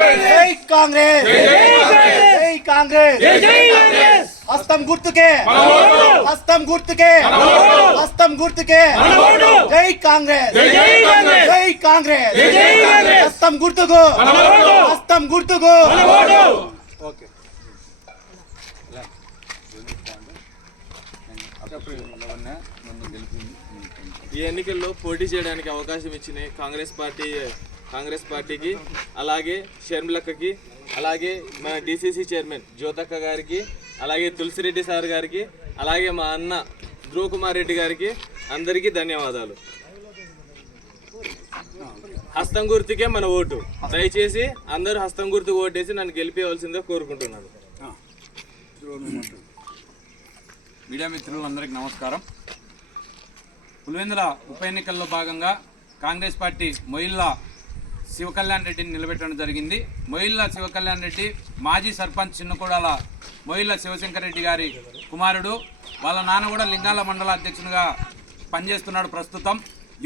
జై కాంగ్రెస్ జై కాంగ్రెస్ హస్తం గుర్తుకే హస్తం గుర్తుకే హస్తం గుర్తుకే జై కాంగ్రెస్ జై కాంగ్రెస్ హస్తం గుర్తుకు హస్తం గుర్తుకు ఓకే ఈ ఎన్నికల్లో పోటీ చేయడానికి అవకాశం ఇచ్చిన కాంగ్రెస్ పార్టీకి అలాగే షర్మిలక్కకి అలాగే మన డిసిసి చైర్మన్ జ్యోతక్క గారికి అలాగే తులసిరెడ్డి సార్ గారికి అలాగే మా అన్న ధ్రువ కుమార్ రెడ్డి గారికి అందరికీ ధన్యవాదాలు. హస్తం గుర్తుకే మన ఓటు. దయచేసి అందరూ హస్తం గుర్తుకు ఓటేసి నన్ను గెలిపేయవలసిందిగా కోరుకుంటున్నాను. మీడియా మిత్రులందరికీ నమస్కారం. పులివెందుల ఉప ఎన్నికల్లో భాగంగా కాంగ్రెస్ పార్టీ మొయిల్లా శివకళ్యాణ్ రెడ్డిని నిలబెట్టడం జరిగింది. మొయిల్లా శివకళ్యాణ్ రెడ్డి మాజీ సర్పంచ్ చిన్నకోడాల మొయిల్లా శివశంకర్ రెడ్డి గారి కుమారుడు. వాళ్ళ నాన్న కూడా లింగాల మండల అధ్యక్షునిగా పనిచేస్తున్నాడు. ప్రస్తుతం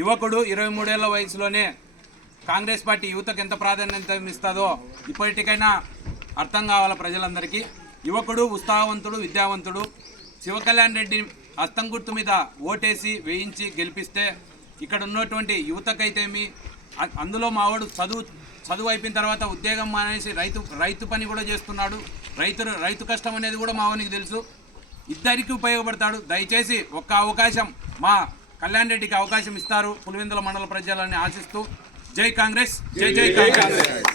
యువకుడు 23 ఏళ్ల వయసులోనే కాంగ్రెస్ పార్టీ యువతకు ఎంత ప్రాధాన్యత ఇస్తుందో ఇప్పటికైనా అర్థం కావాల ప్రజలందరికీ. యువకుడు, ఉత్సాహవంతుడు, విద్యావంతుడు. శివకళ్యాణ్ రెడ్డి హస్తం గుర్తు మీద ఓటేసి వేయించి గెలిపిస్తే ఇక్కడ ఉన్నటువంటి యువతకైతేమి, అందులో మావాడు చదువు అయిపోయిన తర్వాత ఉద్యోగం మానేసి రైతు పని కూడా చేస్తున్నాడు. రైతు కష్టం అనేది కూడా మావానికి తెలుసు. ఇద్దరికి ఉపయోగపడతాడు. దయచేసి ఒక్క అవకాశం మా కళ్యాణ్ రెడ్డికి అవకాశం ఇస్తారు పులివెందుల మండల ప్రజలని ఆశిస్తూ జై కాంగ్రెస్, జై జై కాంగ్రెస్.